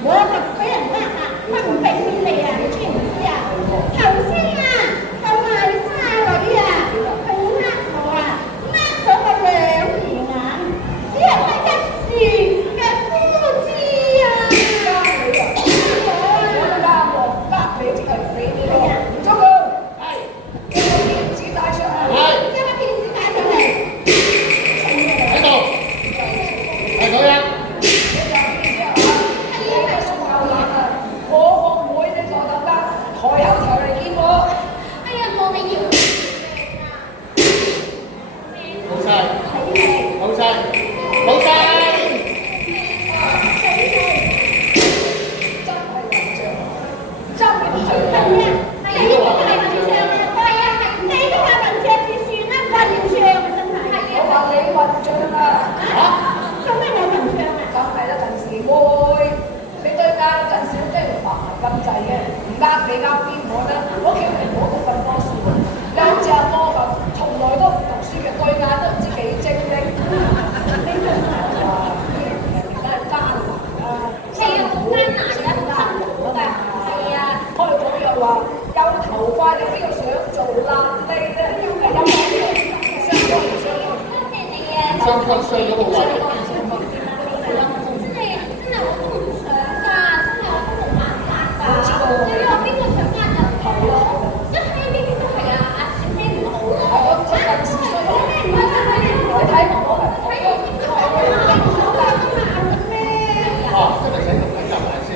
我就俾人呃啊，佢唔俾面你啊，你知唔知啊？頭先啊，個賣花女啊，佢呃我啊，呃咗我2年啊，只係得一時嘅夫知啊！我啱喎，呃你即係俾你咯。吳忠強，係，叫個電子帶上嚟。係，將個電子帶上嚟。喺度，係咁樣。抬口頭嚟見我，哎呀，我哋要冇晒，冇晒，冇晒。真係文章，係啊，係呢個係文章啊，係啊，係你都話文章至算啦，文章啊真係。我話你混帳啊！做咩我文章啊？梗係啦，陣時會，你對眼有陣時都真係白埋咁滯嘅，唔呃你呃邊個咧？我叫你唔好讀咁多書，你好似阿哥咁，從來都唔讀書嘅，對眼都唔知幾精靈。呢種係話啲人梗係艱難啦。係啊，好艱難㗎，好辛苦㗎。係啊，我哋講又話有頭髮有邊個想做瘌痢咧？有冇呢個相關唔相關？多謝你啊！相關相咗好耐。真係我都唔想㗎，真係我都冇辦法㗎。你話邊個想呃人？係咯，一係呢啲都係啊，阿小姐唔好咯。係我真係時衰咗。你睇我嚟，係啊，你唔想㗎嘛？咩？啊，真係使咁緊張埋先。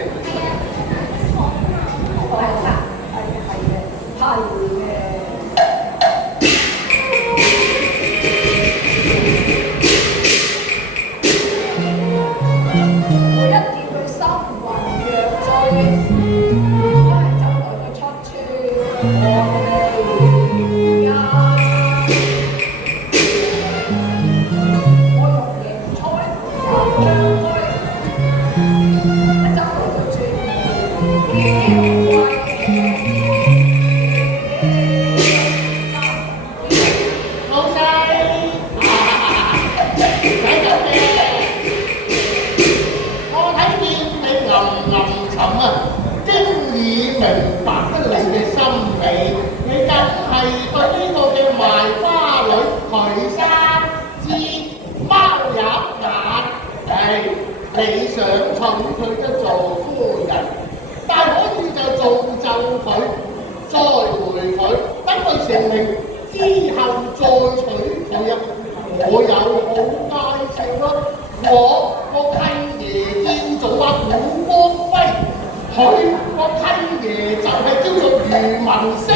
係嘅。我一見佢心魂若醉，我係走來佢出處，我哋呀，我用鹽菜又香開，一走來佢轉，飄貴。老細，睇到嘅，我睇見你吟沉啊，經已明白得你嘅心理，你梗係對呢個嘅賣花女佢三知貓入眼，你想娶佢就做夫人，但可以就造就佢，栽培佢，等佢成名。之後再娶佢啊！我有好介紹啦，我個契爺叫做阿古光輝，佢個契爺就係叫做余文星，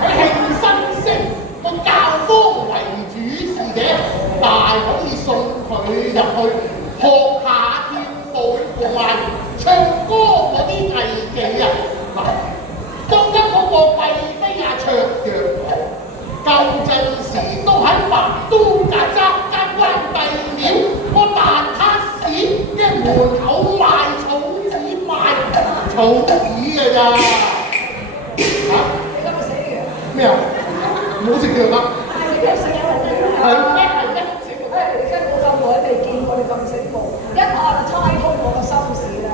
佢慶新星，個教坊為主事嘅，大可以送佢入去學下跳舞同埋唱歌嗰啲藝技啊！嗱，當間嗰個貴妃啊卓陽。舊陣時都喺白都曱甴間關閉了個蛋撻市嘅門口賣草紙嘅咋嚇？你今日死嘅咩啊？唔好食藥啦！係咩死嘅？係咩？係咩？你跟我咁耐未見過你咁醒目，一下就猜通我個心事啦。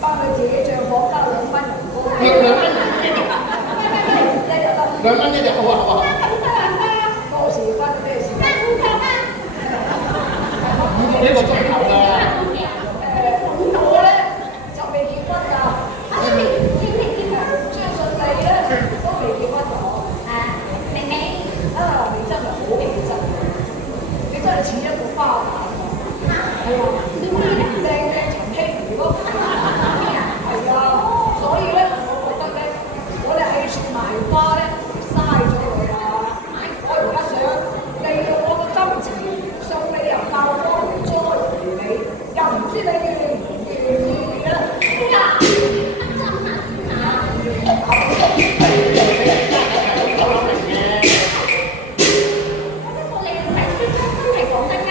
翻去自己帳房加2蚊人工。2蚊2蚊一日好啊好啊！到時分咩事？5個鐘頭㗎。我咧就未結婚㗎。相信你咧都未結婚㗎。明明啊，你真係好認真，你真係似一個花旦喎。係啊，靚陳希如咯。係啊，所以咧，我覺得咧，我哋係算賣花咧。嘥咗佢啊！我而家想利用我個金錢送你入教坊嚟栽培你，又唔知你願唔願意啦？呀，真係我覺得我哋唔係先真係講得啱。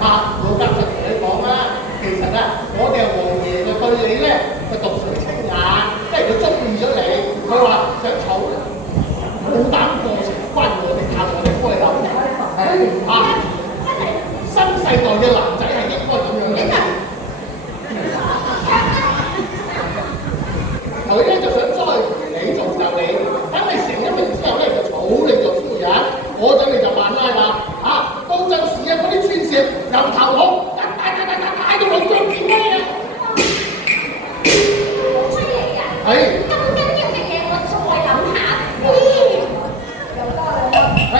老家就同你講啦，其實啊，我哋王爺就對你咧就毒水清眼，即係佢中意咗你，佢話想娶冇膽過情關我哋靠我哋幫你諗新世代嘅男仔係應該咁樣嘅。佢咧就想栽你做就你，等你成咗名之後咧就草你做夫人，嗰陣你就慢拉啦到陣時啊，嗰啲村士由頭好打到落腳趾尾啊！出嚟啊！係咁緊要嘅嘢，我再諗下先。又得啦。係，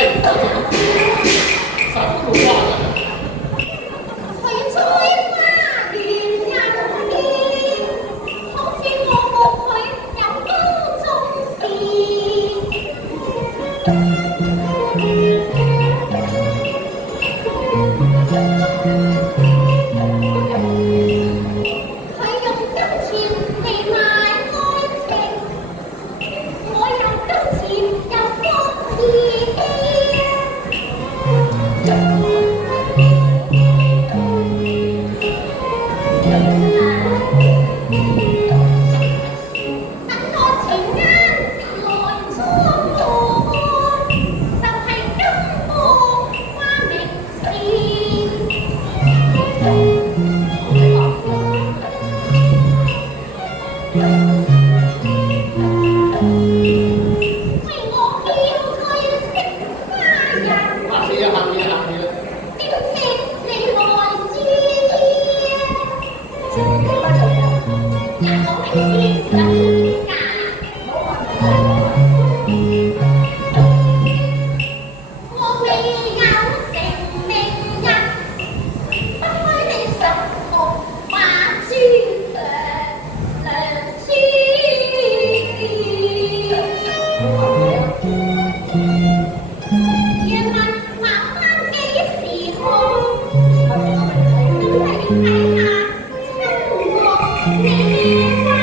實都冇話㗎。佢吹花連人見，好似我冇佢又都重視。佢用金錢嚟買愛情，我用金錢又幫自己。等我前啱來初步，就係金波花名線。係我叫佢識花人，下次啊，下次啊，下次啊！點知你來知？我明知真假，我未有成名人，不虛你十號馬豬良豬。原問畫翻幾時好？咁係睇下親我你。